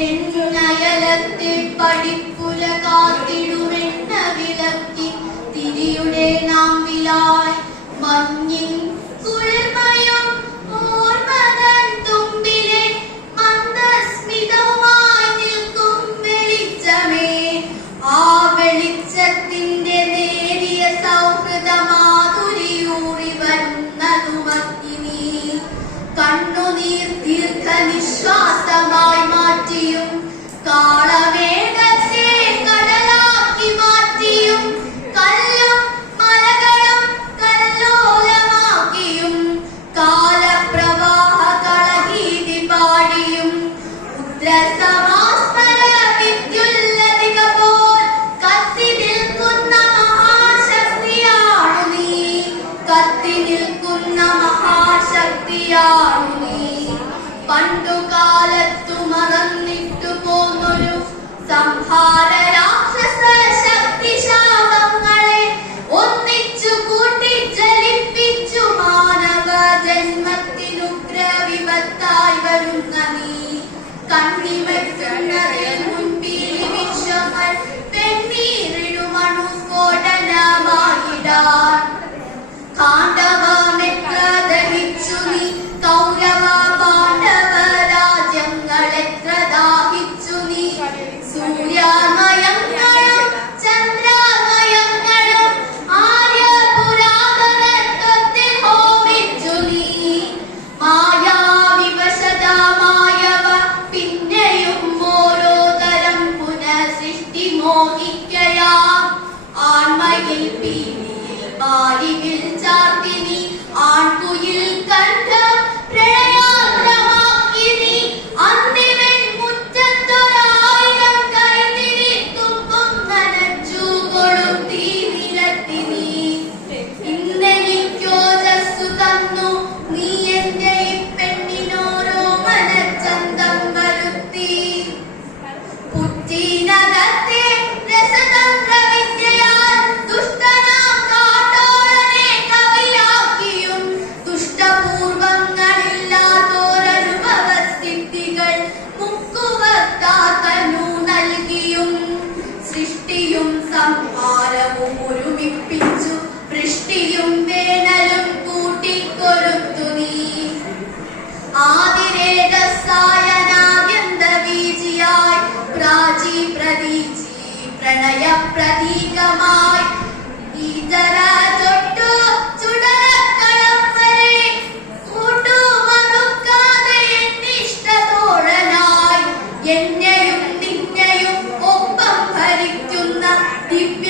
എന്നയലത്തെ പഠിപ്പുല കാത്തിടുമെന്ന വിളക്കി തിരിയുടെ നാമ്പിലായി മഞ്ഞിൻ കുളിർമയും ഓർമ്മതൻ തുമ്പിലെ മന്ദസ്മിതവുമായി നിൽക്കും വെളിച്ചമേ. ആ വെളിച്ചത്തിന്റെ നേരിയ സൗഹൃദമാധുരിയൂറി വരുന്നതുമഗ്നി കണ്ണുനീർ ദീർഘനിശ്വാസമായി മാറ്റിയും കാളമേഘത്തെ കടലാക്കി മാറ്റിയും കല്ലും മലകളും കല്ലോലമാക്കിയും കാലപ്രവാഹ കളഗീതി പാടിയും ഉദ്രസമാസ്മര വിദ്യുല്ലതിക പോൽ കത്തി നിൽക്കുന്ന മഹാശക്തിയാണു നീ. കത്തി നിൽക്കുന്ന മഹാശക്തിയാണു നീ. പണ്ടുകാലത്തു മറന്നിട്ടു പോന്നൊരു സംഹാര രാക്ഷസ ശക്തിശാപങ്ങളെ ഒന്നിച്ചു കൂട്ടിച്ചലിപ്പിച്ചു മാനവ ജന്മത്തിനുഗ്രവിപത്തായി വരുന്ന നീ. കണ്ണിവെക്കുന്നതിൽ മുൻപീലി വിശ്വങ്ങൾ വെണ്ണീറിടുമണുസ്ഫോടനമായിടാൻ കാണ്ഡവമെത്ര ദഹിച്ചു നീ. കൗരവ പാണ്ഡവ രാജ്യങ്ങളെത്ര ദാഹിച്ചു നീ. സൂര്യാമയങ്ങളും ചന്ദ്രാമയങ്ങളും ആര്യപുരാതനത്വത്തിൽ ഹോമിച്ചു നീ. മായാവിവശതമായവ പിന്നെയും ഓരോ തരം പുനഃസൃഷ്ടി മോഹിക്കയാം. ആൺമയിൽ പീലിയിൽ മാരിവിൽ ചാർത്തി നീ. ആൺകുയിൽ കണ്ഠം പ്രളയാഗ്രമാക്കി നീ. അന്തിമൻ മുറ്റത്തൊരായിരം കൈതിരിത്തുമ്പും നനച്ചു കൊളുത്തി നിരത്തി നീ. ഇന്നെനിക്കോജസ്സു തന്നു നീ എന്റെ പെണ്ണിനോരോ മനച്ചന്തം വരുത്തി. പുറ്റീനകത്തെ രസതന്ത്രവിദ്യയാൽ ദുഷ്ടനാം കാട്ടോളനെ കവിയാക്കിയും ദുഷ്ടപൂർവങ്ങളില്ലാത്തോരനുഭവസ്ഥിതികൾ മുക്കുവത്താക്കനു നൽകിയും സൃഷ്ടിയും സംഹാരവും ഒരുമിപ്പിച്ചു വൃഷ്ടിയും വേനലും കൂട്ടിക്കൊരുത്തു നീ. ആദിരേതസായനാദ്യന്തബീജിയായി പ്രാചി പ്രതീചി പ്രണയ പ്രതീകമായി ഈതര തൊട്ടു ചുടലക്കളം വരെ കൂട്ടുമറുക്കാതെ എന്നിഷ്ടതോഴനായി എന്നെയും നിന്നെയും ഒപ്പം ഭരിക്കുന്ന ദിവ്യ